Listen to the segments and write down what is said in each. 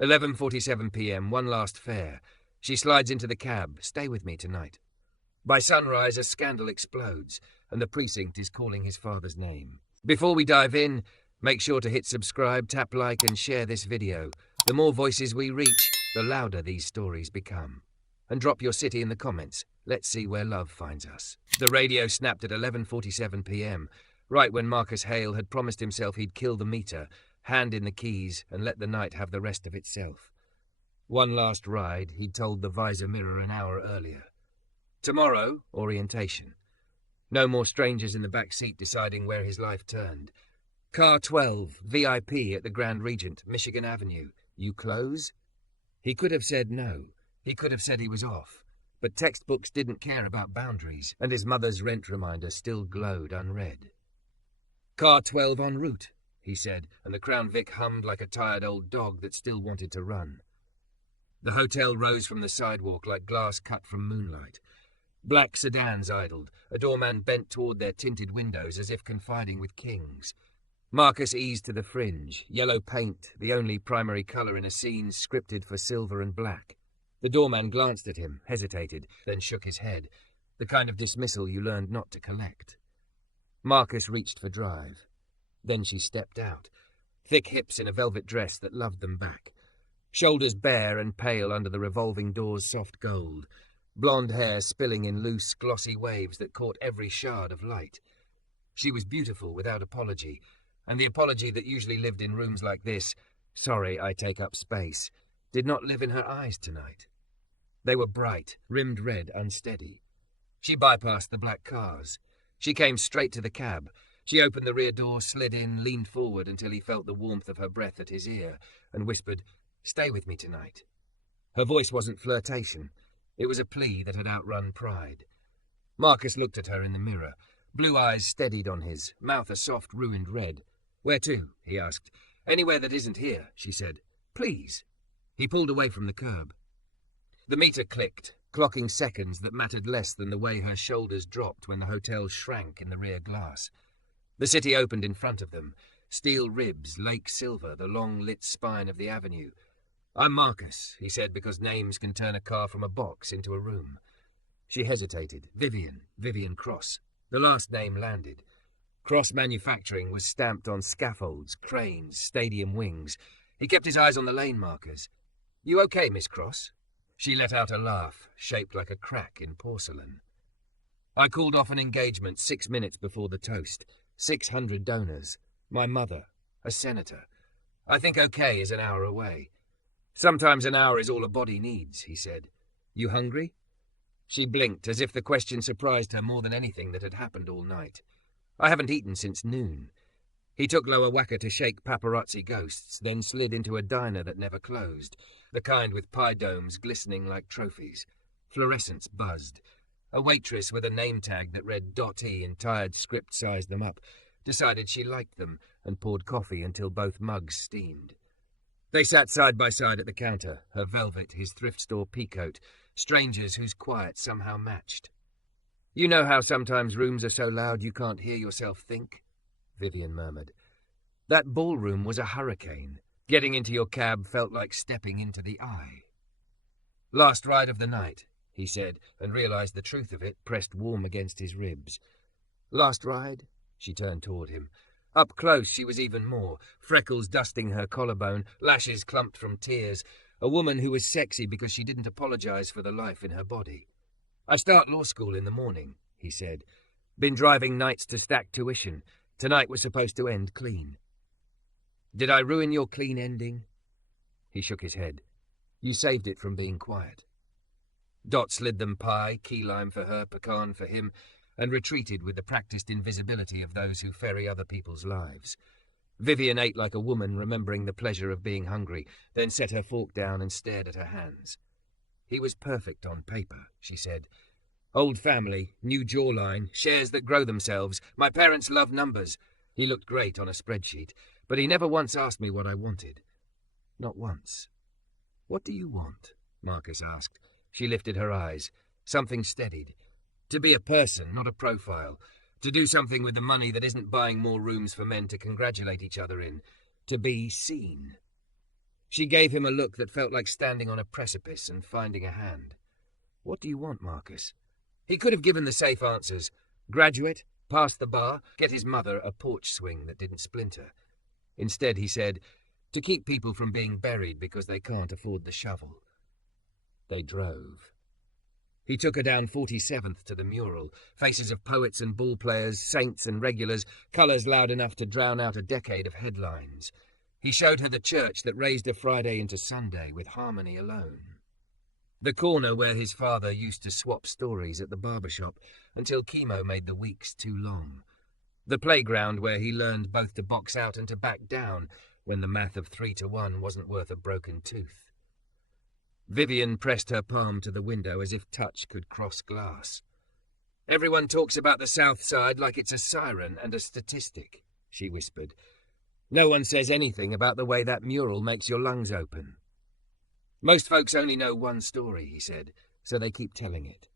11:47 p.m, one last fare. She slides into the cab. Stay with me tonight. By sunrise, a scandal explodes, and the precinct is calling his father's name. Before we dive in, make sure to hit subscribe, tap like, and share this video. The more voices we reach, the louder these stories become. And drop your city in the comments. Let's see where love finds us. The radio snapped at 11:47 p.m, right when Marcus Hale had promised himself he'd kill the meter, hand in the keys, and let the night have the rest of itself. One last ride, he'd told the visor mirror an hour earlier. Tomorrow, orientation. No more strangers in the back seat deciding where his life turned. Car 12, VIP at the Grand Regent, Michigan Avenue. You close? He could have said no. He could have said he was off. But textbooks didn't care about boundaries, and his mother's rent reminder still glowed unread. Car 12 en route, he said, and the Crown Vic hummed like a tired old dog that still wanted to run. The hotel rose from the sidewalk like glass cut from moonlight. Black sedans idled, a doorman bent toward their tinted windows as if confiding with kings. Marcus eased to the fringe, yellow paint, the only primary colour in a scene scripted for silver and black. The doorman glanced at him, hesitated, then shook his head, the kind of dismissal you learned not to collect. Marcus reached for drive. Then she stepped out, thick hips in a velvet dress that loved them back, shoulders bare and pale under the revolving door's soft gold, blonde hair spilling in loose, glossy waves that caught every shard of light. She was beautiful without apology, and the apology that usually lived in rooms like this, sorry I take up space, did not live in her eyes tonight. They were bright, rimmed red, unsteady. She bypassed the black cars. She came straight to the cab. She opened the rear door, slid in, leaned forward until he felt the warmth of her breath at his ear, and whispered, "Stay with me tonight." Her voice wasn't flirtation. It was a plea that had outrun pride. Marcus looked at her in the mirror, blue eyes steadied on his, mouth a soft, ruined red. "Where to?" he asked. "Anywhere that isn't here," she said. "Please." He pulled away from the curb. The meter clicked, clocking seconds that mattered less than the way her shoulders dropped when the hotel shrank in the rear glass. The city opened in front of them, steel ribs, lake silver, the long lit spine of the avenue. "I'm Marcus," he said, because names can turn a car from a box into a room. She hesitated. Vivian Cross. The last name landed. Cross Manufacturing was stamped on scaffolds, cranes, stadium wings. He kept his eyes on the lane markers. "You okay, Miss Cross?" She let out a laugh, shaped like a crack in porcelain. "I called off an engagement 6 minutes before the toast. 600 donors. My mother. A senator. I think okay is an hour away." "Sometimes an hour is all a body needs," he said. "You hungry?" She blinked, as if the question surprised her more than anything that had happened all night. "I haven't eaten since noon." He took Lower Wacker to shake paparazzi ghosts, then slid into a diner that never closed, the kind with pie domes glistening like trophies. Fluorescents buzzed. A waitress with a name tag that read .E in tired script sized them up, decided she liked them, and poured coffee until both mugs steamed. They sat side by side at the counter, her velvet, his thrift store peacoat, strangers whose quiet somehow matched. "You know how sometimes rooms are so loud you can't hear yourself think?" Vivian murmured. "That ballroom was a hurricane. Getting into your cab felt like stepping into the eye." "Last ride of the night," he said, and realized the truth of it pressed warm against his ribs. "Last ride?" She turned toward him. Up close she was even more, freckles dusting her collarbone, lashes clumped from tears, a woman who was sexy because she didn't apologize for the life in her body. "I start law school in the morning," he said. "Been driving nights to stack tuition. Tonight was supposed to end clean." "Did I ruin your clean ending?" He shook his head. "You saved it from being quiet." Dot slid them pie, key lime for her, pecan for him, and retreated with the practiced invisibility of those who ferry other people's lives. Vivian ate like a woman remembering the pleasure of being hungry, then set her fork down and stared at her hands. "He was perfect on paper," she said. "Old family, new jawline, shares that grow themselves. My parents love numbers. He looked great on a spreadsheet, but he never once asked me what I wanted. Not once." "What do you want?" Marcus asked. She lifted her eyes. Something steadied. "To be a person, not a profile. To do something with the money that isn't buying more rooms for men to congratulate each other in. To be seen." She gave him a look that felt like standing on a precipice and finding a hand. "What do you want, Marcus?" He could have given the safe answers. Graduate, pass the bar, get his mother a porch swing that didn't splinter. Instead, he said, to keep people from being buried because they can't afford the shovel. They drove. He took her down 47th to the mural, faces of poets and ball players, saints and regulars, colours loud enough to drown out a decade of headlines. He showed her the church that raised a Friday into Sunday with harmony alone. The corner where his father used to swap stories at the barber shop until chemo made the weeks too long. The playground where he learned both to box out and to back down when the math of 3-1 wasn't worth a broken tooth. Vivian pressed her palm to the window as if touch could cross glass. "Everyone talks about the South Side like it's a siren and a statistic," she whispered. "No one says anything about the way that mural makes your lungs open." "Most folks only know one story," he said, "so they keep telling it."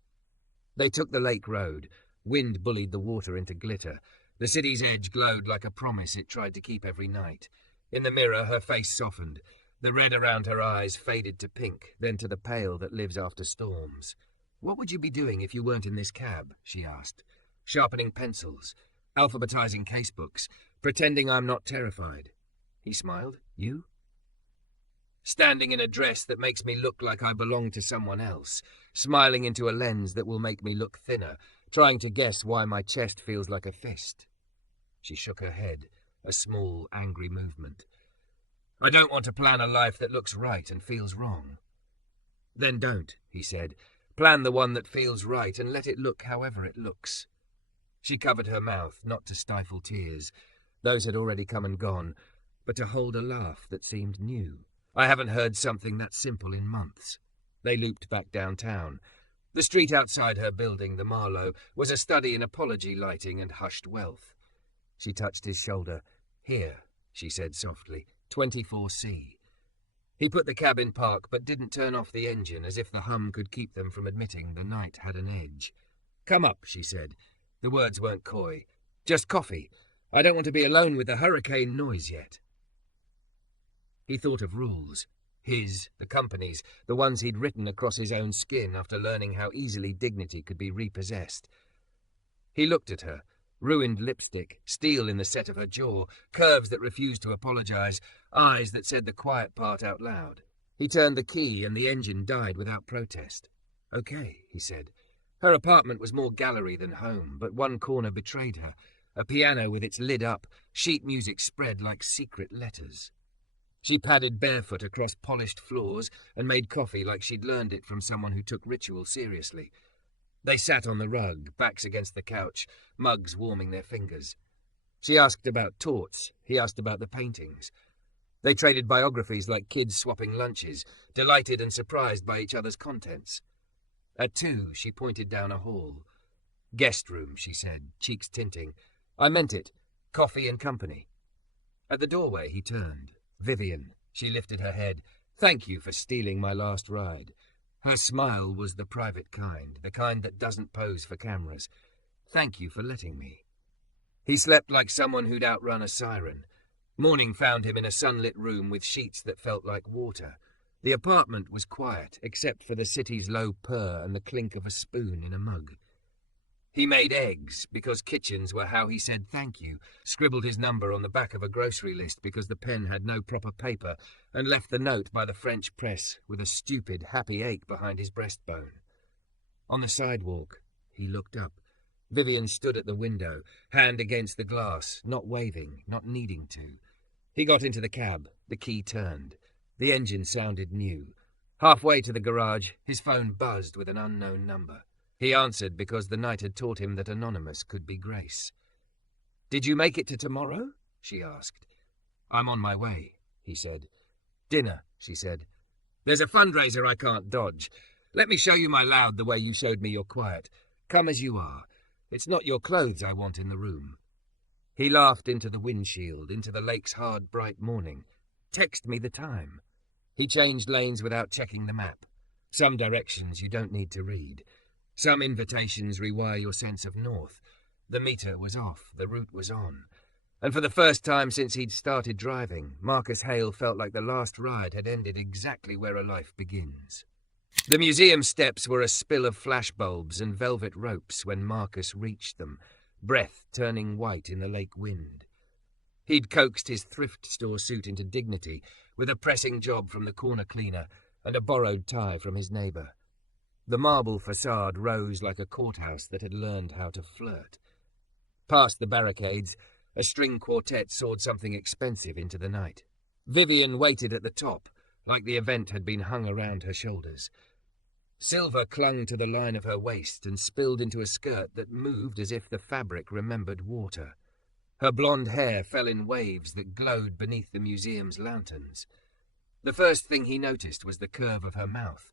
They took the lake road. Wind bullied the water into glitter. The city's edge glowed like a promise it tried to keep every night. In the mirror, her face softened. The red around her eyes faded to pink, then to the pale that lives after storms. "What would you be doing if you weren't in this cab?" she asked. "Sharpening pencils, alphabetizing casebooks, pretending I'm not terrified." He smiled. "You?" "Standing in a dress that makes me look like I belong to someone else, smiling into a lens that will make me look thinner, trying to guess why my chest feels like a fist." She shook her head, a small, angry movement. "I don't want to plan a life that looks right and feels wrong." "Then don't," he said. "Plan the one that feels right and let it look however it looks." She covered her mouth, not to stifle tears. Those had already come and gone, but to hold a laugh that seemed new. "I haven't heard something that simple in months." They looped back downtown. The street outside her building, the Marlowe, was a study in apology lighting and hushed wealth. She touched his shoulder. "Here," she said softly, 24C. He put the cab in park, but didn't turn off the engine, as if the hum could keep them from admitting the night had an edge. "Come up," she said. The words weren't coy. "Just coffee. I don't want to be alone with the hurricane noise yet." He thought of rules. His, the company's, the ones he'd written across his own skin after learning how easily dignity could be repossessed. He looked at her. Ruined lipstick, steel in the set of her jaw, curves that refused to apologize, eyes that said the quiet part out loud. He turned the key and the engine died without protest. "Okay," he said. Her apartment was more gallery than home, but one corner betrayed her. A piano with its lid up, sheet music spread like secret letters. She padded barefoot across polished floors and made coffee like she'd learned it from someone who took ritual seriously. They sat on the rug, backs against the couch, mugs warming their fingers. She asked about torts, he asked about the paintings. They traded biographies like kids swapping lunches, delighted and surprised by each other's contents. At 2, she pointed down a hall. "Guest room," she said, cheeks tinting. "I meant it. Coffee and company." At the doorway, he turned. "Vivian." She lifted her head. "Thank you for stealing my last ride." Her smile was the private kind, the kind that doesn't pose for cameras. "Thank you for letting me." He slept like someone who'd outrun a siren. Morning found him in a sunlit room with sheets that felt like water. The apartment was quiet, except for the city's low purr and the clink of a spoon in a mug. He made eggs, because kitchens were how he said thank you, scribbled his number on the back of a grocery list because the pen had no proper paper, and left the note by the French press with a stupid, happy ache behind his breastbone. On the sidewalk, he looked up. Vivian stood at the window, hand against the glass, not waving, not needing to. He got into the cab. The key turned. The engine sounded new. Halfway to the garage, his phone buzzed with an unknown number. He answered because the night had taught him that anonymous could be grace. "Did you make it to tomorrow?" she asked. "I'm on my way," he said. "Dinner," she said. "There's a fundraiser I can't dodge. Let me show you my loud the way you showed me your quiet. Come as you are. It's not your clothes I want in the room." He laughed into the windshield, into the lake's hard, bright morning. "Text me the time." He changed lanes without checking the map. Some directions you don't need to read. Some invitations rewire your sense of north. The meter was off, the route was on. And for the first time since he'd started driving, Marcus Hale felt like the last ride had ended exactly where a life begins. The museum steps were a spill of flashbulbs and velvet ropes when Marcus reached them, breath turning white in the lake wind. He'd coaxed his thrift store suit into dignity with a pressing job from the corner cleaner and a borrowed tie from his neighbour. The marble facade rose like a courthouse that had learned how to flirt. Past the barricades, a string quartet soared something expensive into the night. Vivian waited at the top, like the event had been hung around her shoulders. Silver clung to the line of her waist and spilled into a skirt that moved as if the fabric remembered water. Her blonde hair fell in waves that glowed beneath the museum's lanterns. The first thing he noticed was the curve of her mouth.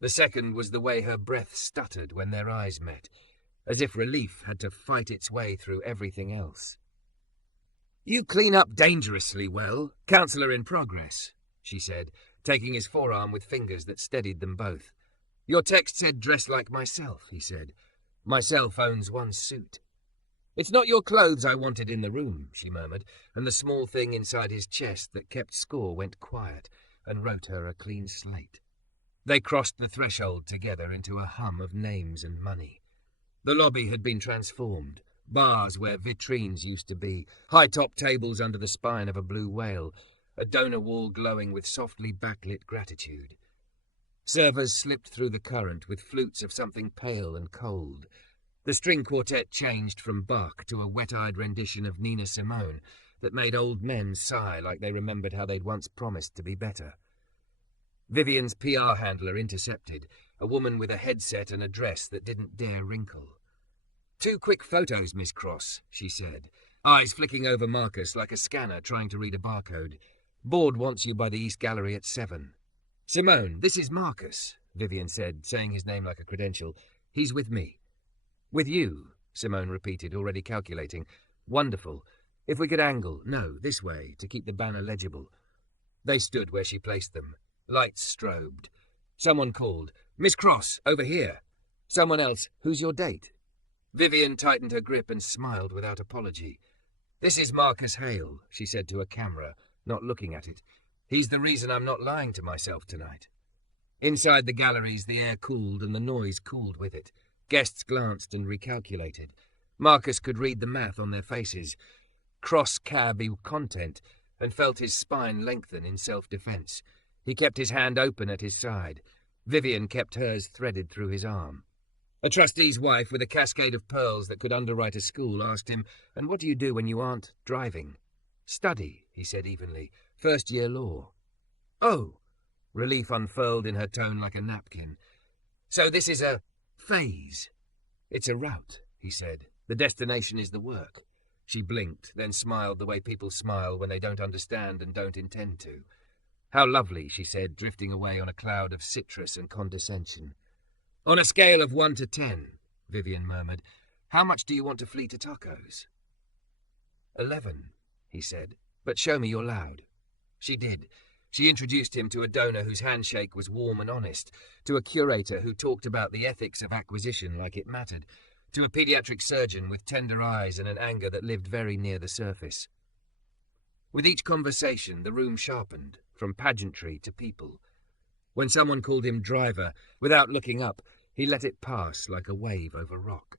The second was the way her breath stuttered when their eyes met, as if relief had to fight its way through everything else. "You clean up dangerously well, counselor in progress," she said, taking his forearm with fingers that steadied them both. "Your text said dress like myself," he said. "Myself owns one suit." "It's not your clothes I wanted in the room," she murmured, and the small thing inside his chest that kept score went quiet and wrote her a clean slate. They crossed the threshold together into a hum of names and money. The lobby had been transformed. Bars where vitrines used to be, high-top tables under the spine of a blue whale, a donor wall glowing with softly backlit gratitude. Servers slipped through the current with flutes of something pale and cold. The string quartet changed from Bach to a wet-eyed rendition of Nina Simone that made old men sigh like they remembered how they'd once promised to be better. Vivian's PR handler intercepted, a woman with a headset and a dress that didn't dare wrinkle. "2 quick photos, Miss Cross," she said, eyes flicking over Marcus like a scanner trying to read a barcode. "Board wants you by the East Gallery at 7. "Simone, this is Marcus," Vivian said, saying his name like a credential. "He's with me." "With you," Simone repeated, already calculating. "Wonderful. If we could angle, no, this way, to keep the banner legible." They stood where she placed them. Lights strobed. Someone called, "Miss Cross, over here." Someone else, "Who's your date?" Vivian tightened her grip and smiled without apology. "This is Marcus Hale," she said to a camera, not looking at it. "He's the reason I'm not lying to myself tonight." Inside the galleries, the air cooled and the noise cooled with it. Guests glanced and recalculated. Marcus could read the math on their faces. Cross-cabby content, and felt his spine lengthen in self-defense. He kept his hand open at his side. Vivian kept hers threaded through his arm. A trustee's wife with a cascade of pearls that could underwrite a school asked him, "And what do you do when you aren't driving?" "Study," he said evenly. "First-year law." "Oh!" Relief unfurled in her tone like a napkin. "So this is a phase." "It's a route," he said. "The destination is the work." She blinked, then smiled the way people smile when they don't understand and don't intend to. "How lovely," she said, drifting away on a cloud of citrus and condescension. "On a scale of 1 to 10, Vivian murmured, "how much do you want to flee to tacos?" 11, he said, "but show me you're loud." She did. She introduced him to a donor whose handshake was warm and honest, to a curator who talked about the ethics of acquisition like it mattered, to a pediatric surgeon with tender eyes and an anger that lived very near the surface. With each conversation, the room sharpened, from pageantry to people. When someone called him driver, without looking up, he let it pass like a wave over rock.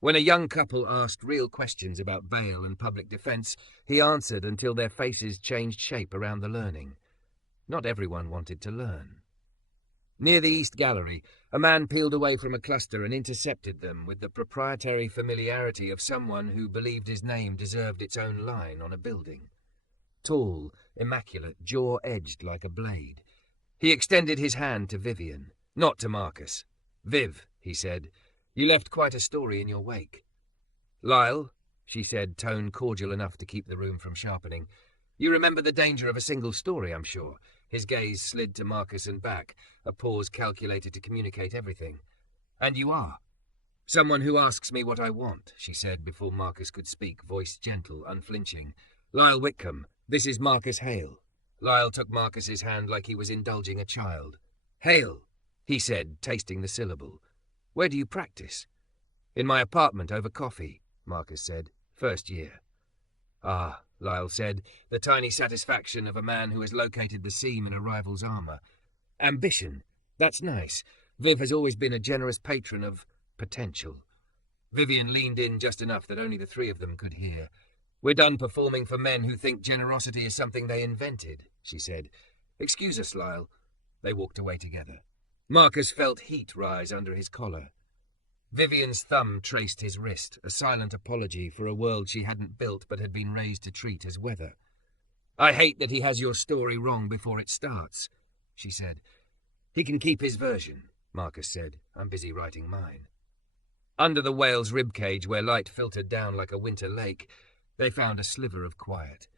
When a young couple asked real questions about bail and public defence, he answered until their faces changed shape around the learning. Not everyone wanted to learn. Near the East Gallery, a man peeled away from a cluster and intercepted them with the proprietary familiarity of someone who believed his name deserved its own line on a building. Tall, immaculate, jaw-edged like a blade. He extended his hand to Vivian, not to Marcus. "Viv," he said, "you left quite a story in your wake." "Lyle," she said, tone cordial enough to keep the room from sharpening, "you remember the danger of a single story, I'm sure." His gaze slid to Marcus and back, a pause calculated to communicate everything. "And you are." "Someone who asks me what I want," she said before Marcus could speak, voice gentle, unflinching. "Lyle Whitcomb, this is Marcus Hale." Lyle took Marcus's hand like he was indulging a child. "Hale," he said, tasting the syllable. "Where do you practice?" "In my apartment over coffee," Marcus said. "First year." Ah, Lyle said, the tiny satisfaction of a man who has located the seam in a rival's armour. Ambition. That's nice. Viv has always been a generous patron of potential. Vivian leaned in just enough that only the three of them could hear. We're done performing for men who think generosity is something they invented, she said. Excuse us, Lyle. They walked away together. Marcus felt heat rise under his collar. Vivian's thumb traced his wrist, a silent apology for a world she hadn't built but had been raised to treat as weather. I hate that he has your story wrong before it starts, she said. He can keep his version, Marcus said. I'm busy writing mine. Under the whale's ribcage, where light filtered down like a winter lake, they found a sliver of quiet.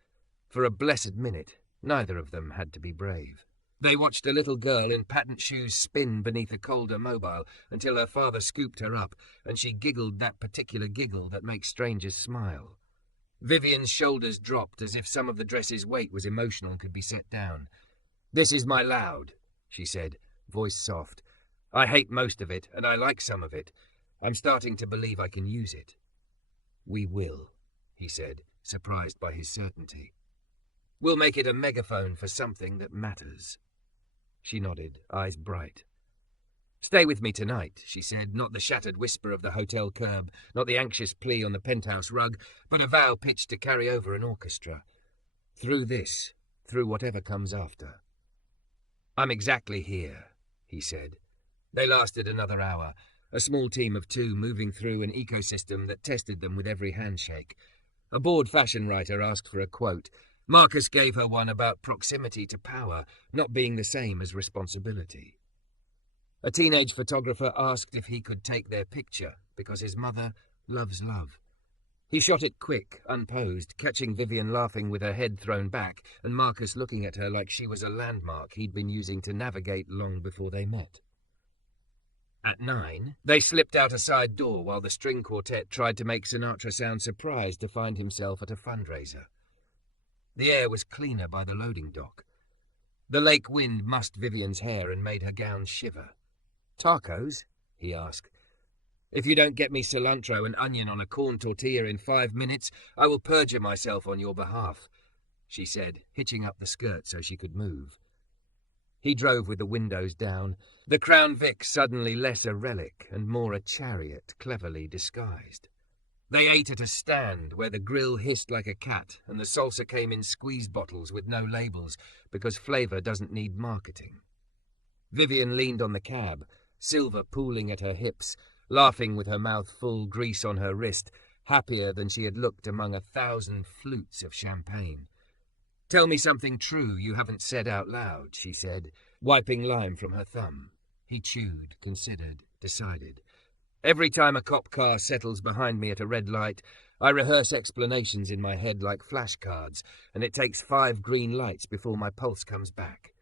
For a blessed minute, neither of them had to be brave. They watched a little girl in patent shoes spin beneath a Calder mobile until her father scooped her up, and she giggled that particular giggle that makes strangers smile. Vivian's shoulders dropped as if some of the dress's weight was emotional and could be set down. This is my loud, she said, voice soft. I hate most of it, and I like some of it. I'm starting to believe I can use it. We will, he said, surprised by his certainty. We'll make it a megaphone for something that matters. She nodded, eyes bright. Stay with me tonight, she said, not the shattered whisper of the hotel curb, not the anxious plea on the penthouse rug, but a vow pitched to carry over an orchestra. Through this, through whatever comes after. I'm exactly here, he said. They lasted another hour, a small team of two moving through an ecosystem that tested them with every handshake. A bored fashion writer asked for a quote. Marcus gave her one about proximity to power not being the same as responsibility. A teenage photographer asked if he could take their picture because his mother loves love. He shot it quick, unposed, catching Vivian laughing with her head thrown back and Marcus looking at her like she was a landmark he'd been using to navigate long before they met. At 9, they slipped out a side door while the string quartet tried to make Sinatra sound surprised to find himself at a fundraiser. The air was cleaner by the loading dock. The lake wind mussed Vivian's hair and made her gown shiver. Tacos? He asked. If you don't get me cilantro and onion on a corn tortilla in 5 minutes, I will perjure myself on your behalf, she said, hitching up the skirt so she could move. He drove with the windows down, the Crown Vic suddenly less a relic and more a chariot cleverly disguised. They ate at a stand where the grill hissed like a cat and the salsa came in squeeze bottles with no labels because flavour doesn't need marketing. Vivian leaned on the cab, silver pooling at her hips, laughing with her mouth full, grease on her wrist, happier than she had looked among 1,000 flutes of champagne. Tell me something true you haven't said out loud, she said, wiping lime from her thumb. He chewed, considered, decided. Every time a cop car settles behind me at a red light, I rehearse explanations in my head like flashcards, and it takes 5 green lights before my pulse comes back.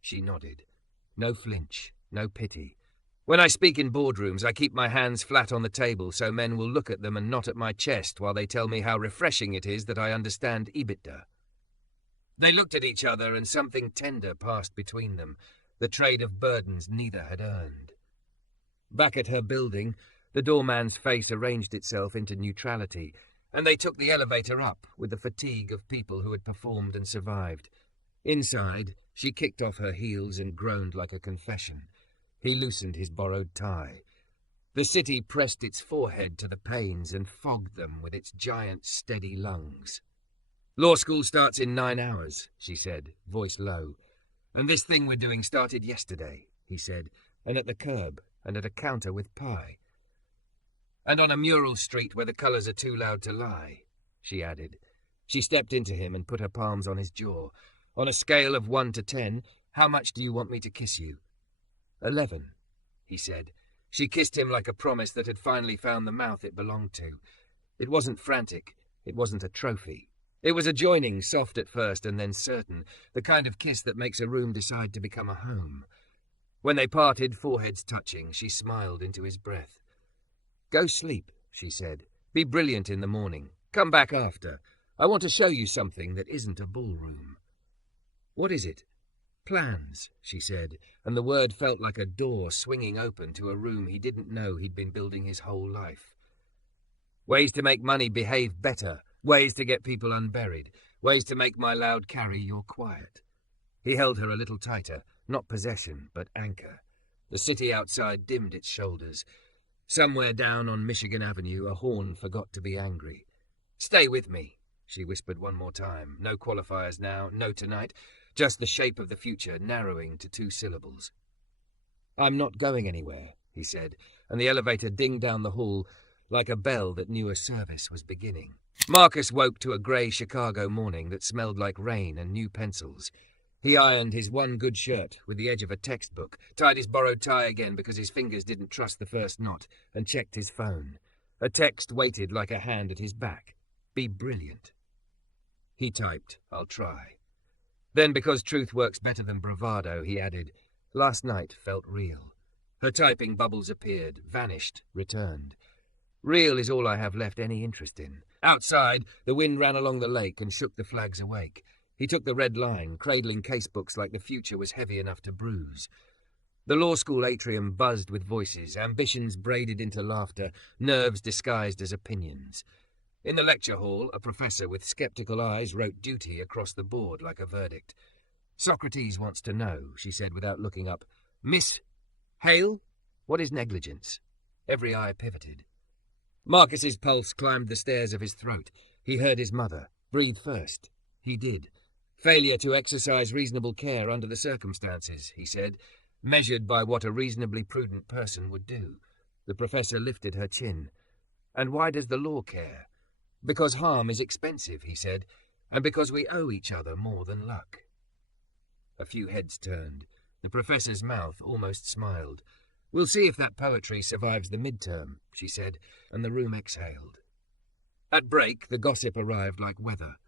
She nodded. No flinch, no pity. When I speak in boardrooms, I keep my hands flat on the table so men will look at them and not at my chest while they tell me how refreshing it is that I understand EBITDA. They looked at each other and something tender passed between them, the trade of burdens neither had earned. Back at her building, the doorman's face arranged itself into neutrality, and they took the elevator up with the fatigue of people who had performed and survived. Inside, she kicked off her heels and groaned like a confession. He loosened his borrowed tie. The city pressed its forehead to the panes and fogged them with its giant, steady lungs. Law school starts in 9 hours, she said, voice low. And this thing we're doing started yesterday, he said, and at the curb, and at a counter with pie. And on a mural street where the colours are too loud to lie, she added. She stepped into him and put her palms on his jaw. On a scale of 1 to 10, how much do you want me to kiss you? 11, he said. She kissed him like a promise that had finally found the mouth it belonged to. It wasn't frantic. It wasn't a trophy. It was adjoining, soft at first and then certain, the kind of kiss that makes a room decide to become a home. When they parted, foreheads touching, she smiled into his breath. Go sleep, she said. Be brilliant in the morning. Come back after. I want to show you something that isn't a ballroom. What is it? Plans, she said, and the word felt like a door swinging open to a room he didn't know he'd been building his whole life. Ways to make money behave better, Ways to get people unburied. Ways to make my loud carry your quiet. He held her a little tighter, not possession, but anchor. The city outside dimmed its shoulders. Somewhere down on Michigan Avenue, a horn forgot to be angry. "Stay with me," she whispered one more time. No qualifiers now, no tonight, just the shape of the future narrowing to 2 syllables. "I'm not going anywhere," he said, and the elevator dinged down the hall like a bell that knew a service was beginning. Marcus woke to a grey Chicago morning that smelled like rain and new pencils. He ironed his one good shirt with the edge of a textbook, tied his borrowed tie again because his fingers didn't trust the first knot, and checked his phone. A text waited like a hand at his back. "Be brilliant." He typed, "I'll try." Then, because truth works better than bravado, he added, "Last night felt real." Her typing bubbles appeared, vanished, returned. Real is all I have left any interest in. Outside, the wind ran along the lake and shook the flags awake. He took the red line, cradling casebooks like the future was heavy enough to bruise. The law school atrium buzzed with voices, ambitions braided into laughter, nerves disguised as opinions. In the lecture hall, a professor with skeptical eyes wrote duty across the board like a verdict. "Socrates wants to know," she said without looking up. "Miss Hale, what is negligence?" Every eye pivoted. Marcus's pulse climbed the stairs of his throat. He heard his mother. "Breathe first." He did. "Failure to exercise reasonable care under the circumstances," he said, measured by what a reasonably prudent person would do. The professor lifted her chin. "And why does the law care?" "Because harm is expensive," he said, "and because we owe each other more than luck." A few heads turned. The professor's mouth almost smiled. "We'll see if that poetry survives the midterm," she said, and the room exhaled. At break, the gossip arrived like weather.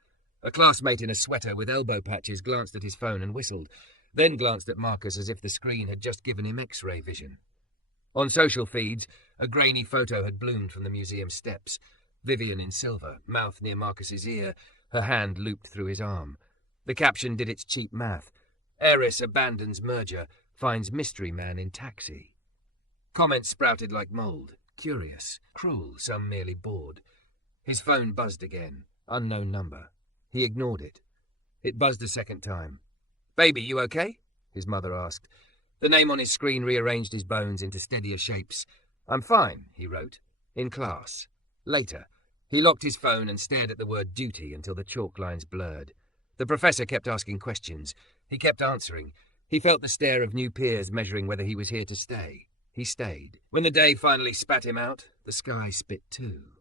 A classmate in a sweater with elbow patches glanced at his phone and whistled, then glanced at Marcus as if the screen had just given him X-ray vision. On social feeds, a grainy photo had bloomed from the museum steps. Vivian in silver, mouth near Marcus's ear, her hand looped through his arm. The caption did its cheap math. "Heiress abandons merger, finds mystery man in taxi." Comments sprouted like mould. Curious, cruel, some merely bored. His phone buzzed again. Unknown number. He ignored it. It buzzed a second time. "Baby, you okay?" his mother asked. The name on his screen rearranged his bones into steadier shapes. "I'm fine," he wrote. "In class. Later." He locked his phone and stared at the word duty until the chalk lines blurred. The professor kept asking questions. He kept answering. He felt the stare of new peers measuring whether he was here to stay. He stayed. When the day finally spat him out, the sky spit too.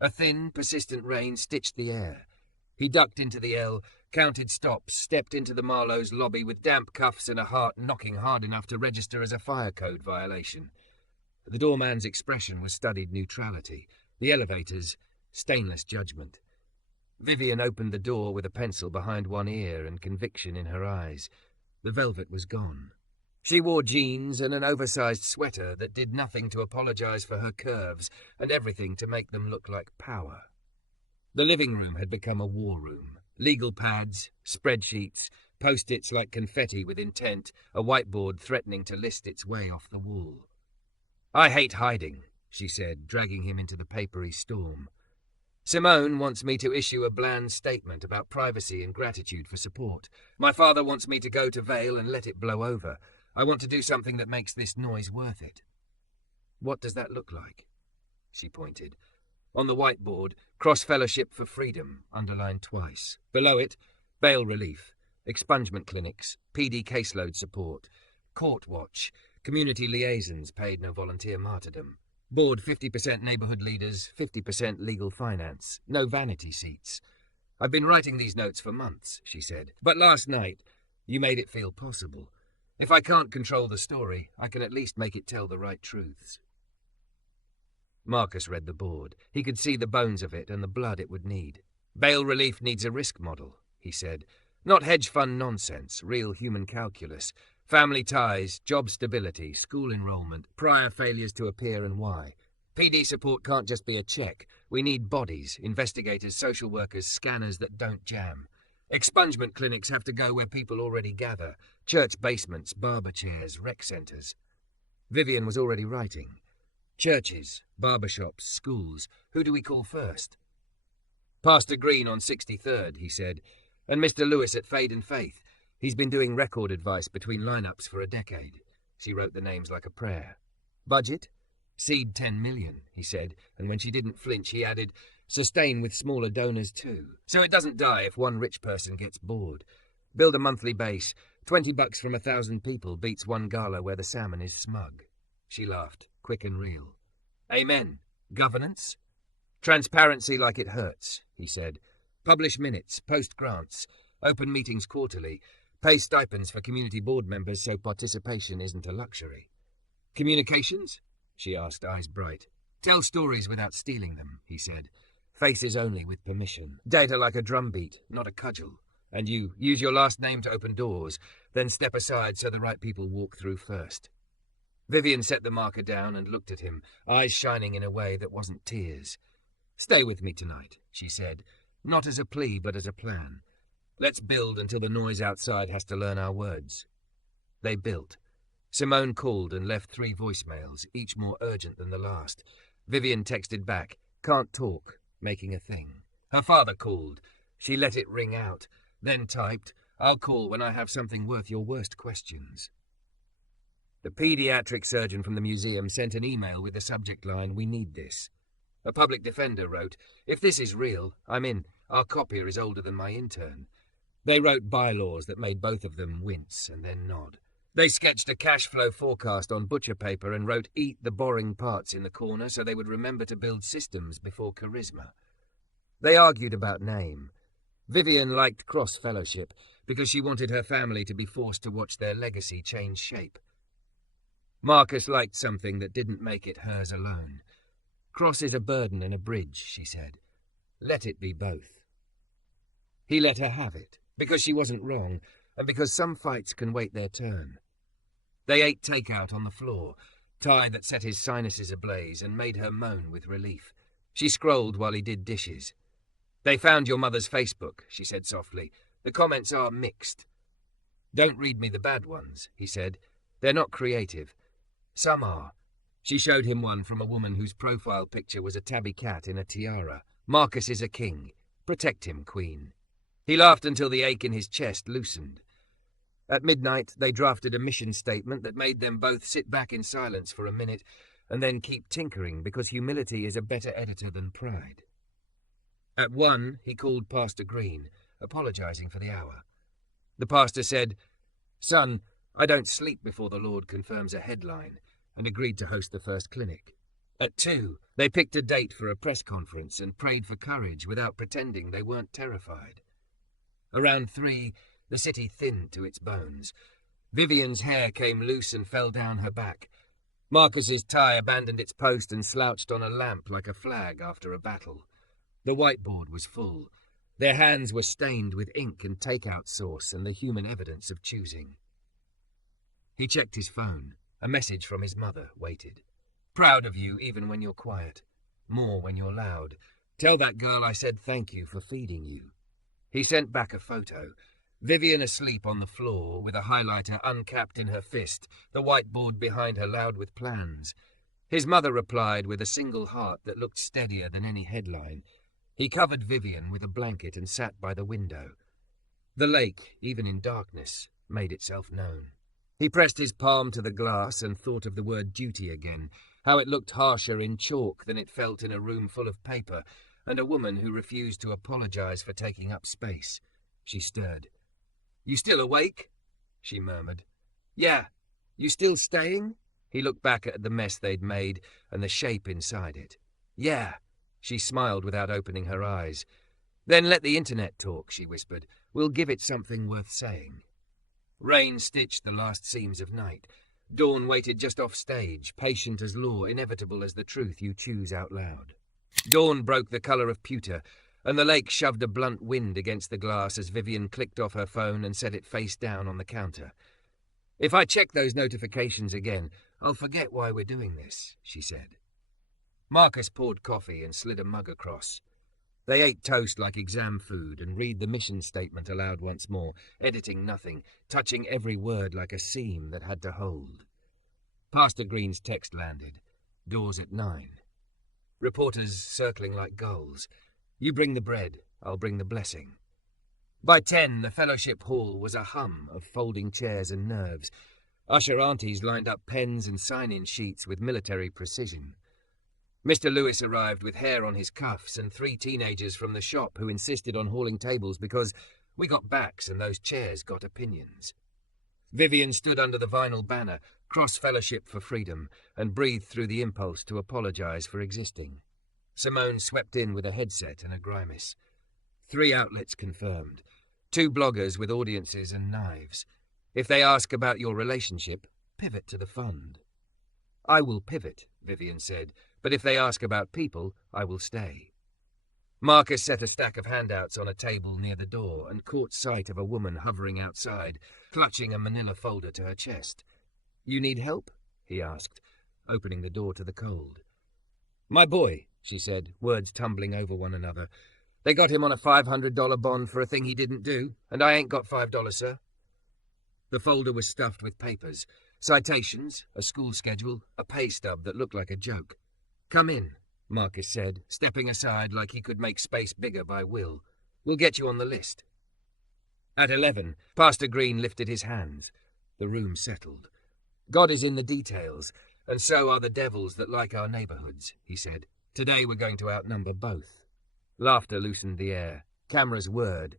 A thin, persistent rain stitched the air. He ducked into the L, counted stops, stepped into the Marlowe's lobby with damp cuffs and a heart knocking hard enough to register as a fire code violation. The doorman's expression was studied neutrality. The elevator's stainless judgment. Vivian opened the door with a pencil behind one ear and conviction in her eyes. The velvet was gone. She wore jeans and an oversized sweater that did nothing to apologize for her curves and everything to make them look like power. The living room had become a war room. Legal pads, spreadsheets, post-its like confetti with intent, a whiteboard threatening to list its way off the wall. "I hate hiding," she said, dragging him into the papery storm. "Simone wants me to issue a bland statement about privacy and gratitude for support. My father wants me to go to Vale and let it blow over. I want to do something that makes this noise worth it." "What does that look like?" She pointed. On the whiteboard, Cross-Fellowship for Freedom, underlined twice. Below it, bail relief, expungement clinics, PD caseload support, court watch, community liaisons paid no volunteer martyrdom. Board 50% neighborhood leaders, 50% legal finance. No vanity seats. "I've been writing these notes for months," she said. "But last night, you made it feel possible. If I can't control the story, I can at least make it tell the right truths." Marcus read the board. He could see the bones of it and the blood it would need. "Bail relief needs a risk model," he said. "Not hedge fund nonsense, real human calculus. Family ties, job stability, school enrollment, prior failures to appear and why. PD support can't just be a check. We need bodies, investigators, social workers, scanners that don't jam. Expungement clinics have to go where people already gather. Church basements, barber chairs, rec centres." Vivian was already writing. "Churches, barbershops, schools. Who do we call first?" "Pastor Green on 63rd, he said, "and Mr. Lewis at Fade and Faith. He's been doing record advice between lineups for a decade." She wrote the names like a prayer. "Budget? Seed 10 million, he said, and when she didn't flinch, he added, "Sustain with smaller donors too, so it doesn't die if one rich person gets bored. Build a monthly base. $20 from 1,000 people beats one gala where the salmon is smug." She laughed, quick and real. "Amen. Governance? Transparency like it hurts," he said. "Publish minutes, post grants, open meetings quarterly, pay stipends for community board members so participation isn't a luxury." "Communications?" she asked, eyes bright. "Tell stories without stealing them," he said. "Faces only with permission. Data like a drumbeat, not a cudgel. And you use your last name to open doors, then step aside so the right people walk through first." Vivian set the marker down and looked at him, eyes shining in a way that wasn't tears. "Stay with me tonight," she said, not as a plea but as a plan. "Let's build until the noise outside has to learn our words." They built. Simone called and left 3 voicemails, each more urgent than the last. Vivian texted back, "Can't talk," making a thing. Her father called. She let it ring out, then typed, "I'll call when I have something worth your worst questions." The pediatric surgeon from the museum sent an email with the subject line, "We need this." A public defender wrote, "If this is real, I'm in. Our copier is older than my intern." They wrote bylaws that made both of them wince and then nod. They sketched a cash flow forecast on butcher paper and wrote "eat the boring parts" in the corner so they would remember to build systems before charisma. They argued about name. Vivian liked Cross Fellowship because she wanted her family to be forced to watch their legacy change shape. Marcus liked something that didn't make it hers alone. "Cross is a burden and a bridge," she said. "Let it be both." He let her have it, because she wasn't wrong, and because some fights can wait their turn. They ate takeout on the floor, Thai that set his sinuses ablaze and made her moan with relief. She scrolled while he did dishes. "They found your mother's Facebook," she said softly. "The comments are mixed." "Don't read me the bad ones," he said. "They're not creative. Some are." She showed him one from a woman whose profile picture was a tabby cat in a tiara. "Marcus is a king. Protect him, Queen." He laughed until the ache in his chest loosened. At midnight, they drafted a mission statement that made them both sit back in silence for a minute and then keep tinkering because humility is a better editor than pride. At 1, he called Pastor Green, apologizing for the hour. The pastor said, "Son, I don't sleep before the Lord confirms a headline," and agreed to host the first clinic. At 2, they picked a date for a press conference and prayed for courage without pretending they weren't terrified. Around 3, the city thinned to its bones. Vivian's hair came loose and fell down her back. Marcus's tie abandoned its post and slouched on a lamp like a flag after a battle. The whiteboard was full. Their hands were stained with ink and takeout sauce and the human evidence of choosing. He checked his phone. A message from his mother waited. "Proud of you even when you're quiet. More when you're loud. Tell that girl I said thank you for feeding you." He sent back a photo. Vivian asleep on the floor with a highlighter uncapped in her fist, the whiteboard behind her loud with plans. His mother replied with a single heart that looked steadier than any headline. He covered Vivian with a blanket and sat by the window. The lake, even in darkness, made itself known. He pressed his palm to the glass and thought of the word duty again, how it looked harsher in chalk than it felt in a room full of paper, and a woman who refused to apologize for taking up space. She stirred. "You still awake?" she murmured. "Yeah. You still staying?" He looked back at the mess they'd made and the shape inside it. "Yeah." She smiled without opening her eyes. "Then let the internet talk," she whispered. "We'll give it something worth saying." Rain stitched the last seams of night. Dawn waited just off stage, patient as law, inevitable as the truth you choose out loud. Dawn broke the colour of pewter, and the lake shoved a blunt wind against the glass as Vivian clicked off her phone and set it face down on the counter. "If I check those notifications again, I'll forget why we're doing this," she said. Marcus poured coffee and slid a mug across. They ate toast like exam food and read the mission statement aloud once more, editing nothing, touching every word like a seam that had to hold. Pastor Green's text landed. Doors at 9. Reporters circling like gulls. You bring the bread, I'll bring the blessing. By 10, the fellowship hall was a hum of folding chairs and nerves. Usher aunties lined up pens and sign-in sheets with military precision. Mr. Lewis arrived with hair on his cuffs and 3 teenagers from the shop who insisted on hauling tables because we got backs and those chairs got opinions. Vivian stood under the vinyl banner, Cross Fellowship for Freedom, and breathed through the impulse to apologize for existing. Simone swept in with a headset and a grimace. 3 outlets confirmed. 2 bloggers with audiences and knives. If they ask about your relationship, pivot to the fund. I will pivot, Vivian said, but if they ask about people, I will stay. Marcus set a stack of handouts on a table near the door and caught sight of a woman hovering outside, clutching a manila folder to her chest. You need help? He asked, opening the door to the cold. My boy, she said, words tumbling over one another. They got him on a $500 bond for a thing he didn't do, and I ain't got $5, sir. The folder was stuffed with papers, citations, a school schedule, a pay stub that looked like a joke. Come in, Marcus said, stepping aside like he could make space bigger by will. We'll get you on the list. At 11, Pastor Green lifted his hands. The room settled. God is in the details, and so are the devils that like our neighborhoods, he said. Today we're going to outnumber both. Laughter loosened the air. Cameras whirred.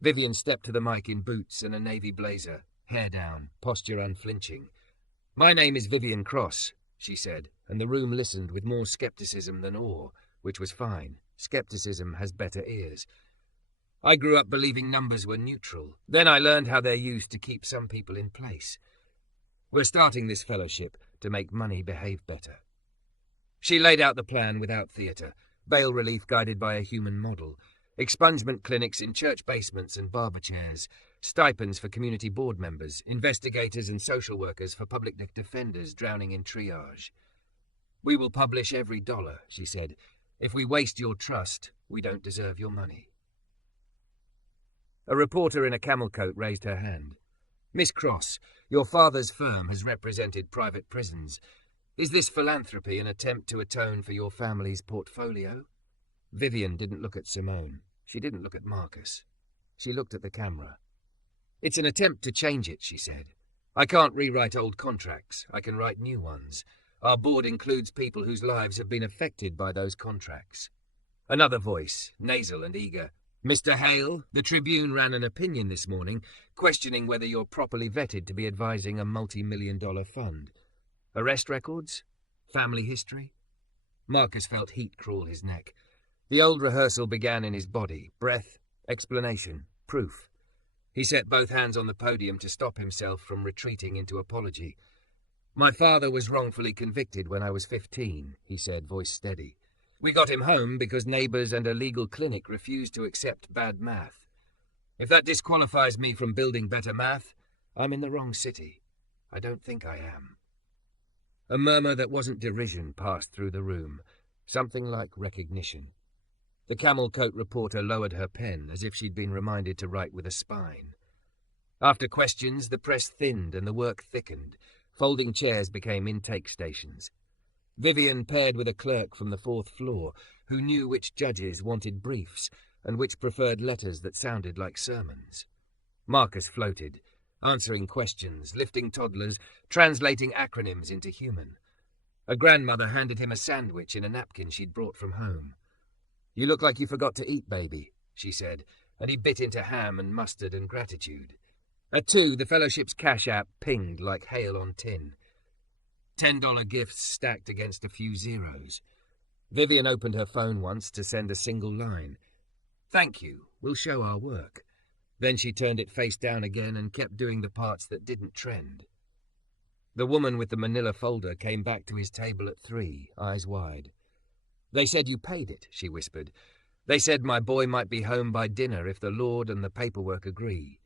Vivian stepped to the mic in boots and a navy blazer, hair down, posture unflinching. My name is Vivian Cross, she said, and the room listened with more skepticism than awe, which was fine. Skepticism has better ears. I grew up believing numbers were neutral. Then I learned how they're used to keep some people in place. We're starting this fellowship to make money behave better. She laid out the plan without theatre, bail relief guided by a human model, expungement clinics in church basements and barber chairs, stipends for community board members, investigators and social workers for public defenders drowning in triage. We will publish every dollar, she said. If we waste your trust, we don't deserve your money. A reporter in a camel coat raised her hand. Miss Cross, your father's firm has represented private prisons. Is this philanthropy an attempt to atone for your family's portfolio? Vivian didn't look at Simone. She didn't look at Marcus. She looked at the camera. It's an attempt to change it, she said. I can't rewrite old contracts. I can write new ones. Our board includes people whose lives have been affected by those contracts. Another voice, nasal and eager. Mr. Hale, the Tribune ran an opinion this morning questioning whether you're properly vetted to be advising a multi-million-dollar fund. Arrest records? Family history? Marcus felt heat crawl his neck. The old rehearsal began in his body. Breath, explanation, proof. He set both hands on the podium to stop himself from retreating into apology. My father was wrongfully convicted when I was 15, he said, voice steady. We got him home because neighbours and a legal clinic refused to accept bad math. If that disqualifies me from building better math, I'm in the wrong city. I don't think I am. A murmur that wasn't derision passed through the room, something like recognition. The camel coat reporter lowered her pen as if she'd been reminded to write with a spine. After questions, the press thinned and the work thickened. Folding chairs became intake stations. Vivian paired with a clerk from the 4th floor who knew which judges wanted briefs and which preferred letters that sounded like sermons. Marcus floated, answering questions, lifting toddlers, translating acronyms into human. A grandmother handed him a sandwich in a napkin she'd brought from home. You look like you forgot to eat, baby, she said, and he bit into ham and mustard and gratitude. At 2, the fellowship's cash app pinged like hail on tin. $10 gifts stacked against a few zeros. Vivian opened her phone once to send a single line. Thank you, we'll show our work. Then she turned it face down again and kept doing the parts that didn't trend. The woman with the manila folder came back to his table at 3, eyes wide. They said you paid it, she whispered. They said my boy might be home by dinner if the Lord and the paperwork agree.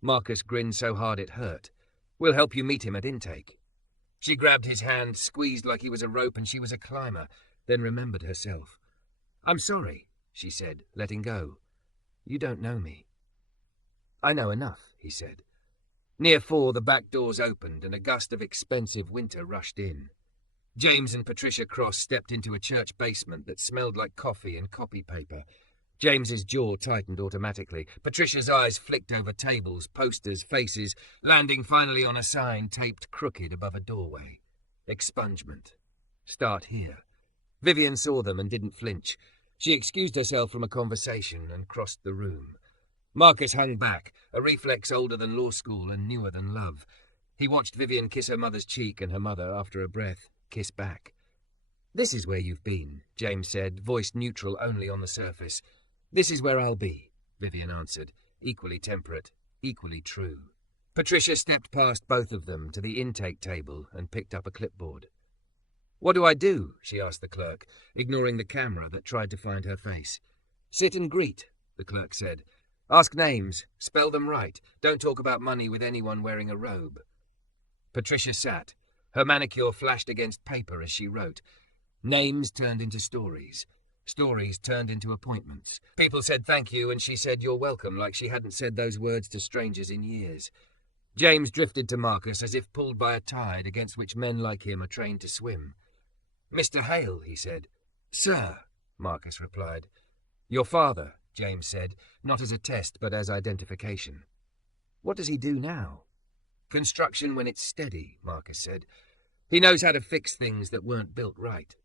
Marcus grinned so hard it hurt. We'll help you meet him at intake. She grabbed his hand, squeezed like he was a rope and she was a climber, then remembered herself. I'm sorry, she said, letting go. You don't know me. I know enough, he said. Near 4, the back doors opened and a gust of expensive winter rushed in. James and Patricia Cross stepped into a church basement that smelled like coffee and copy paper. James's jaw tightened automatically. Patricia's eyes flicked over tables, posters, faces, landing finally on a sign taped crooked above a doorway. Expungement. Start here. Vivian saw them and didn't flinch. She excused herself from a conversation and crossed the room. Marcus hung back, a reflex older than law school and newer than love. He watched Vivian kiss her mother's cheek and her mother, after a breath, kiss back. "This is where you've been," James said, voice neutral only on the surface. "This is where I'll be," Vivian answered, equally temperate, equally true. Patricia stepped past both of them to the intake table and picked up a clipboard. "What do I do?" she asked the clerk, ignoring the camera that tried to find her face. "Sit and greet," the clerk said. "Ask names, spell them right. Don't talk about money with anyone wearing a robe." Patricia sat. Her manicure flashed against paper as she wrote. Names turned into stories. Stories turned into appointments. People said thank you, and she said you're welcome, like she hadn't said those words to strangers in years. James drifted to Marcus as if pulled by a tide against which men like him are trained to swim. "Mr. Hale," he said. "Sir," Marcus replied. "Your father," James said, not as a test but as identification. "What does he do now?" "Construction when it's steady," Marcus said. "He knows how to fix things that weren't built right."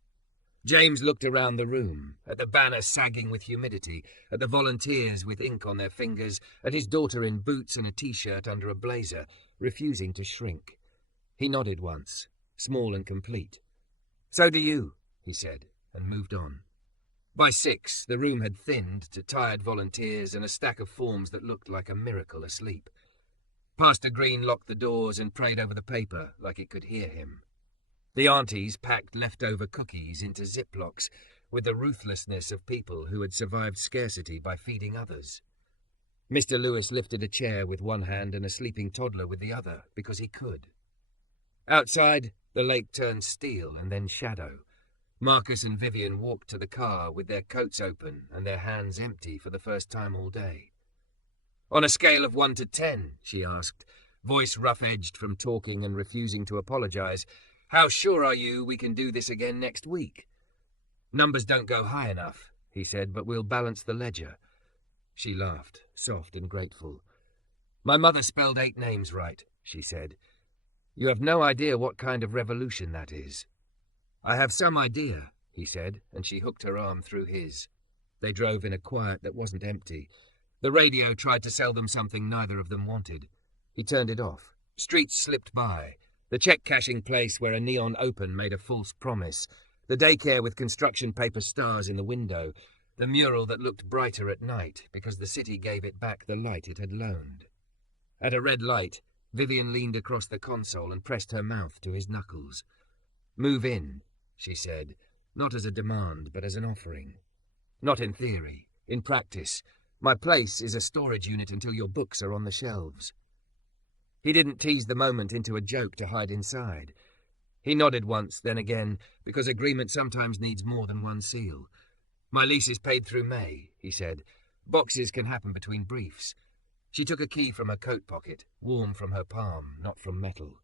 James looked around the room, at the banner sagging with humidity, at the volunteers with ink on their fingers, at his daughter in boots and a t-shirt under a blazer, refusing to shrink. He nodded once, small and complete. "So do you," he said, and moved on. By 6, the room had thinned to tired volunteers and a stack of forms that looked like a miracle asleep. Pastor Green locked the doors and prayed over the paper like it could hear him. The aunties packed leftover cookies into Ziplocs with the ruthlessness of people who had survived scarcity by feeding others. Mr. Lewis lifted a chair with one hand and a sleeping toddler with the other, because he could. Outside, the lake turned steel and then shadow. Marcus and Vivian walked to the car with their coats open and their hands empty for the first time all day. "On a scale of 1 to 10, she asked, voice rough-edged from talking and refusing to apologize, "how sure are you we can do this again next week?" "Numbers don't go high enough," he said, "but we'll balance the ledger." She laughed, soft and grateful. "My mother spelled 8 names right," she said. "You have no idea what kind of revolution that is." "I have some idea," he said, and she hooked her arm through his. They drove in a quiet that wasn't empty. The radio tried to sell them something neither of them wanted. He turned it off. Streets slipped by. The check-cashing place where a neon open made a false promise. The daycare with construction paper stars in the window. The mural that looked brighter at night because the city gave it back the light it had loaned. At a red light, Vivian leaned across the console and pressed her mouth to his knuckles. "Move in," she said, not as a demand but as an offering. "Not in theory. In practice. My place is a storage unit until your books are on the shelves." He didn't tease the moment into a joke to hide inside. He nodded once, then again, because agreement sometimes needs more than one seal. "My lease is paid through May," he said. "Boxes can happen between briefs." She took a key from her coat pocket, warm from her palm, not from metal.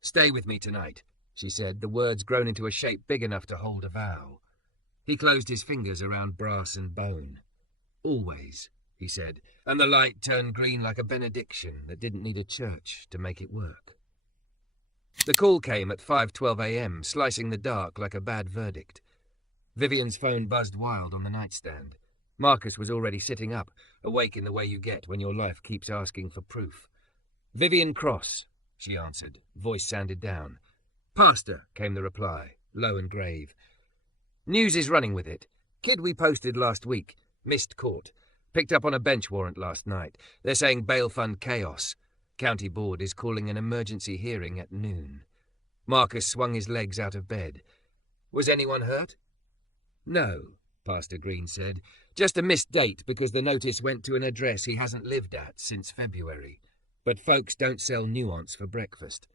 "Stay with me tonight," she said, the words grown into a shape big enough to hold a vow. He closed his fingers around brass and bone. "Always," he said, and the light turned green like a benediction that didn't need a church to make it work. The call came at 5:12 a.m., slicing the dark like a bad verdict. Vivian's phone buzzed wild on the nightstand. Marcus was already sitting up, awake in the way you get when your life keeps asking for proof. "Vivian Cross," she answered. Voice sounded down. "Pastor," came the reply, low and grave. "News is running with it. Kid we posted last week. Missed court. Picked up on a bench warrant last night. They're saying bail fund chaos. County board is calling an emergency hearing at noon." Marcus swung his legs out of bed. "Was anyone hurt?" "No," Pastor Green said. "Just a missed date because the notice went to an address he hasn't lived at since February. But folks don't sell nuance for breakfast."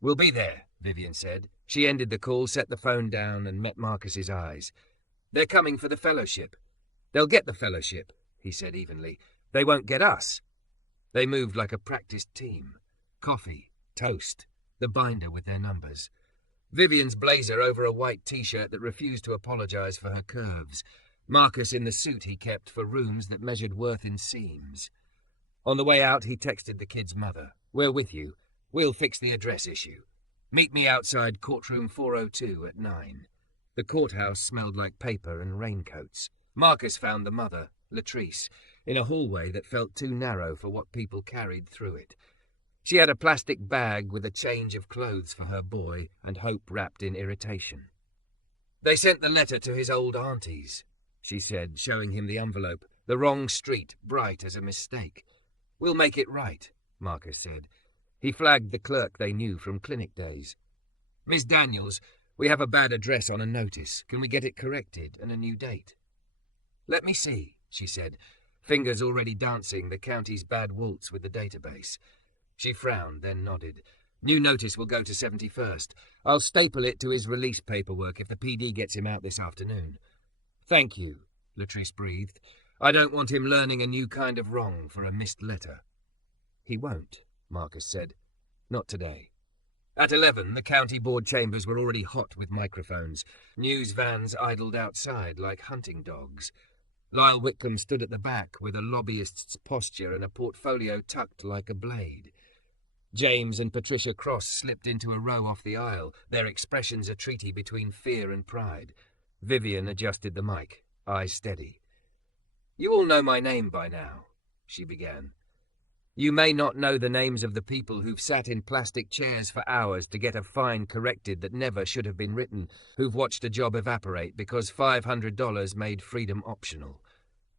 "We'll be there," Vivian said. She ended the call, set the phone down, and met Marcus's eyes. "They're coming for the fellowship." "They'll get the fellowship," he said evenly. "They won't get us." They moved like a practiced team. Coffee, toast, the binder with their numbers. Vivian's blazer over a white t-shirt that refused to apologize for her curves. Marcus in the suit he kept for rooms that measured worth in seams. On the way out, he texted the kid's mother. "We're with you. We'll fix the address issue. Meet me outside courtroom 402 at 9. The courthouse smelled like paper and raincoats. Marcus found the mother, Latrice, in a hallway that felt too narrow for what people carried through it. She had a plastic bag with a change of clothes for her boy and hope wrapped in irritation. "They sent the letter to his old aunties," she said, showing him the envelope. "The wrong street, bright as a mistake." "We'll make it right," Marcus said. He flagged the clerk they knew from clinic days. "Miss Daniels, we have a bad address on a notice. Can we get it corrected and a new date?" "Let me see," she said, fingers already dancing the county's bad waltz with the database. She frowned, then nodded. "New notice will go to 71st. I'll staple it to his release paperwork if the PD gets him out this afternoon." "Thank you," Latrice breathed. "I don't want him learning a new kind of wrong for a missed letter." "He won't," Marcus said. "Not today." At 11, the county board chambers were already hot with microphones. News vans idled outside like hunting dogs. Lyle Whitcomb stood at the back with a lobbyist's posture and a portfolio tucked like a blade. James and Patricia Cross slipped into a row off the aisle, their expressions a treaty between fear and pride. Vivian adjusted the mic, eyes steady. "You all know my name by now," she began. "You may not know the names of the people who've sat in plastic chairs for hours to get a fine corrected that never should have been written, who've watched a job evaporate because $500 made freedom optional.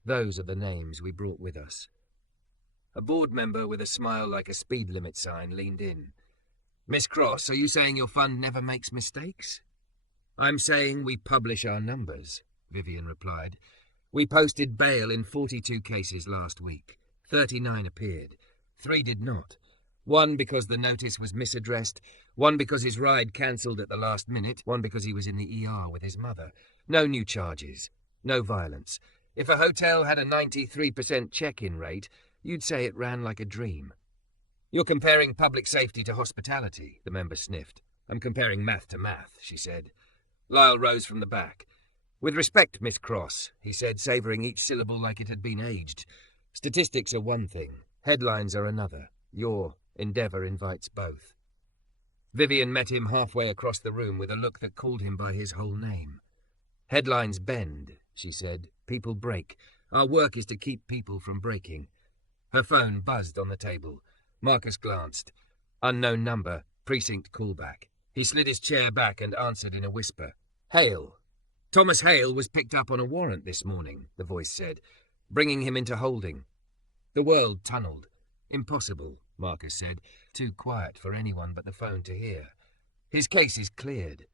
Those are the names we brought with us." A board member with a smile like a speed limit sign leaned in. "Miss Cross, are you saying your fund never makes mistakes?" "I'm saying we publish our numbers," Vivian replied. "We posted bail in 42 cases last week. 39 appeared. 3 did not. 1 because the notice was misaddressed, 1 because his ride cancelled at the last minute, 1 because he was in the ER with his mother. No new charges. No violence. If a hotel had a 93% check-in rate, you'd say it ran like a dream." "You're comparing public safety to hospitality," the member sniffed. "I'm comparing math to math," she said. Lyle rose from the back. "With respect, Miss Cross," he said, savouring each syllable like it had been aged. "Statistics are one thing. Headlines are another. Your endeavour invites both." Vivian met him halfway across the room with a look that called him by his whole name. "Headlines bend," she said. "People break. Our work is to keep people from breaking." Her phone buzzed on the table. Marcus glanced. Unknown number, precinct callback. He slid his chair back and answered in a whisper. "Hale." "Thomas Hale was picked up on a warrant this morning," the voice said, "bringing him into holding." The world tunnelled. "Impossible," Marcus said, too quiet for anyone but the phone to hear. "His case is cleared."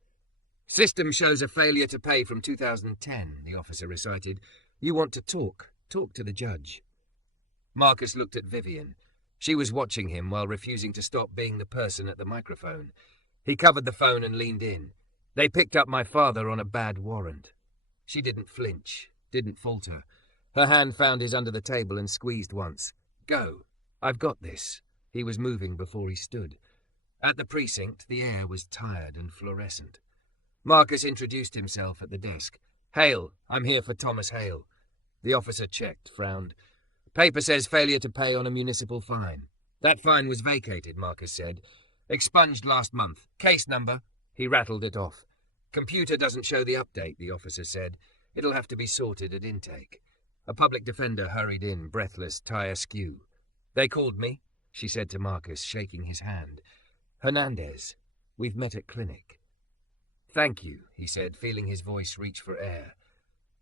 "System shows a failure to pay from 2010, the officer recited. "You want to talk. Talk to the judge." Marcus looked at Vivian. She was watching him while refusing to stop being the person at the microphone. He covered the phone and leaned in. "They picked up my father on a bad warrant." She didn't flinch, didn't falter. Her hand found his under the table and squeezed once. "Go. I've got this." He was moving before he stood. At the precinct, the air was tired and fluorescent. Marcus introduced himself at the desk. "Hale, I'm here for Thomas Hale." The officer checked, frowned. "Paper says failure to pay on a municipal fine." "That fine was vacated," Marcus said. "Expunged last month. Case number." He rattled it off. "Computer doesn't show the update," the officer said. "It'll have to be sorted at intake." A public defender hurried in, breathless, tie askew. "They called me," she said to Marcus, shaking his hand. "Hernandez. We've met at clinic." "Thank you," he said, feeling his voice reach for air.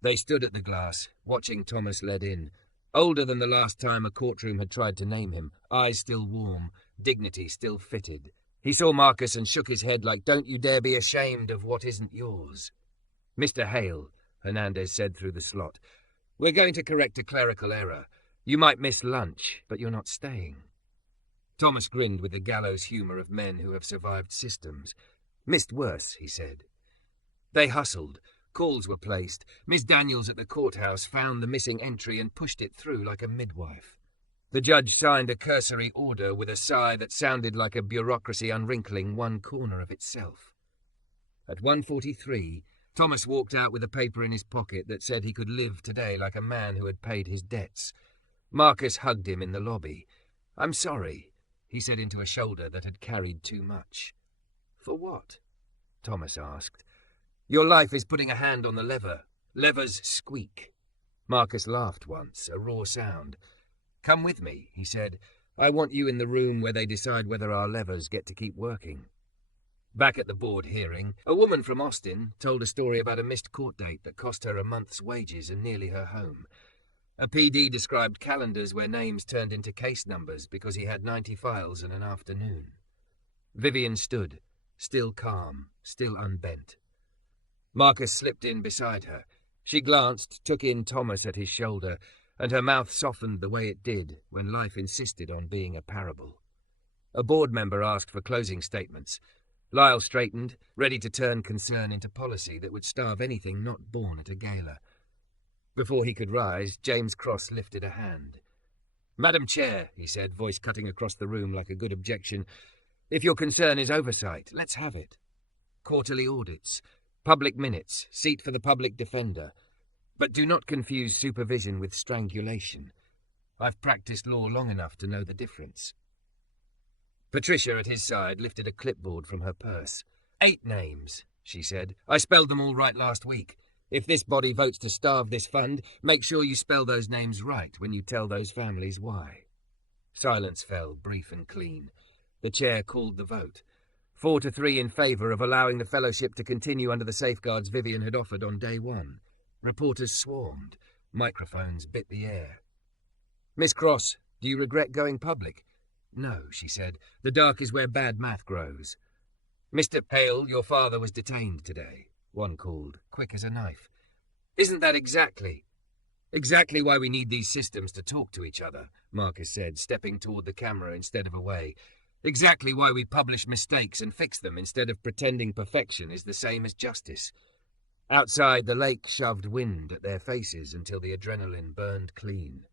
They stood at the glass, watching Thomas led in. Older than the last time a courtroom had tried to name him, eyes still warm, dignity still fitted. He saw Marcus and shook his head like, "Don't you dare be ashamed of what isn't yours." "Mr. Hale," Hernandez said through the slot, "we're going to correct a clerical error. You might miss lunch, but you're not staying." Thomas grinned with the gallows humour of men who have survived systems. "Missed worse," he said. They hustled. Calls were placed. Miss Daniels at the courthouse found the missing entry and pushed it through like a midwife. The judge signed a cursory order with a sigh that sounded like a bureaucracy unwrinkling one corner of itself. At 1:43, Thomas walked out with a paper in his pocket that said he could live today like a man who had paid his debts. Marcus hugged him in the lobby. "I'm sorry," he said into a shoulder that had carried too much. "For what?" Thomas asked. "Your life is putting a hand on the lever. Levers squeak." Marcus laughed once, a raw sound. "Come with me," he said. "I want you in the room where they decide whether our levers get to keep working." Back at the board hearing, a woman from Austin told a story about a missed court date that cost her a month's wages and nearly her home. A PD described calendars where names turned into case numbers because he had 90 files in an afternoon. Vivian stood, still calm, still unbent. Marcus slipped in beside her. She glanced, took in Thomas at his shoulder, and her mouth softened the way it did when life insisted on being a parable. A board member asked for closing statements. Lyle straightened, ready to turn concern into policy that would starve anything not born at a gala. Before he could rise, James Cross lifted a hand. "Madam Chair," he said, voice cutting across the room like a good objection, "if your concern is oversight, let's have it. Quarterly audits, public minutes, seat for the public defender. But do not confuse supervision with strangulation. I've practiced law long enough to know the difference." Patricia, at his side, lifted a clipboard from her purse. 8 names, she said. "I spelled them all right last week. If this body votes to starve this fund, make sure you spell those names right when you tell those families why." Silence fell, brief and clean. The chair called the vote. 4-3 in favour of allowing the fellowship to continue under the safeguards Vivian had offered on day one. Reporters swarmed. Microphones bit the air. "Miss Cross, do you regret going public?" "No," she said. "The dark is where bad math grows." "Mr. Hale, your father was detained today," one called, quick as a knife. "Isn't that exactly why we need these systems to talk to each other?" Marcus said, stepping toward the camera instead of away. "Exactly why we publish mistakes and fix them instead of pretending perfection is the same as justice." Outside, the lake shoved wind at their faces until the adrenaline burned clean.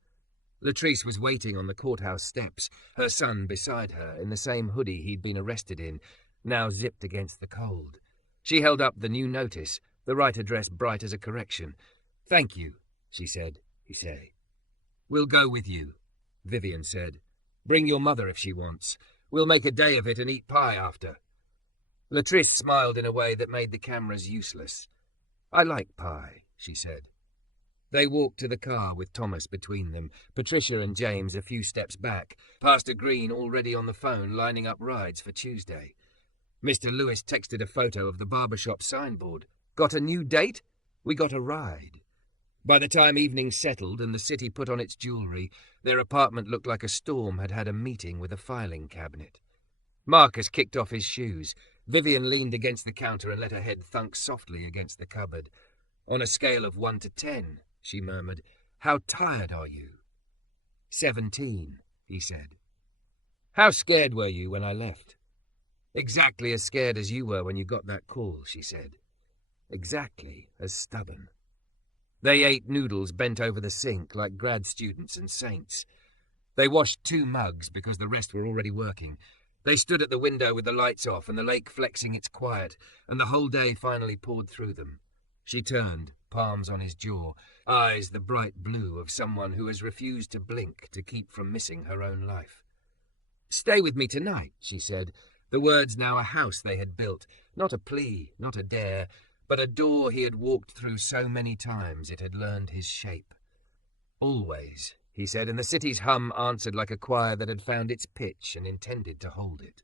Latrice was waiting on the courthouse steps, her son beside her in the same hoodie he'd been arrested in, now zipped against the cold. She held up the new notice, the right address bright as a correction. "Thank you," she said. "We'll go with you," Vivian said. "Bring your mother if she wants. We'll make a day of it and eat pie after." Latrice smiled in a way that made the cameras useless. "I like pie," she said. They walked to the car with Thomas between them, Patricia and James a few steps back, past a Green already on the phone lining up rides for Tuesday. Mr. Lewis texted a photo of the barbershop signboard. "Got a new date? We got a ride." By the time evening settled and the city put on its jewellery, their apartment looked like a storm had had a meeting with a filing cabinet. Marcus kicked off his shoes. Vivian leaned against the counter and let her head thunk softly against the cupboard. "On a scale of 1 to 10, she murmured, "how tired are you?" 17, he said. "How scared were you when I left?" "Exactly as scared as you were when you got that call," she said. Exactly as stubborn. They ate noodles bent over the sink like grad students and saints. They washed 2 mugs because the rest were already working. They stood at the window with the lights off and the lake flexing its quiet, and the whole day finally poured through them. She turned, palms on his jaw, eyes the bright blue of someone who has refused to blink to keep from missing her own life. "Stay with me tonight," she said, the words now a house they had built, not a plea, not a dare, but a door he had walked through so many times it had learned his shape. "Always," he said, and the city's hum answered like a choir that had found its pitch and intended to hold it.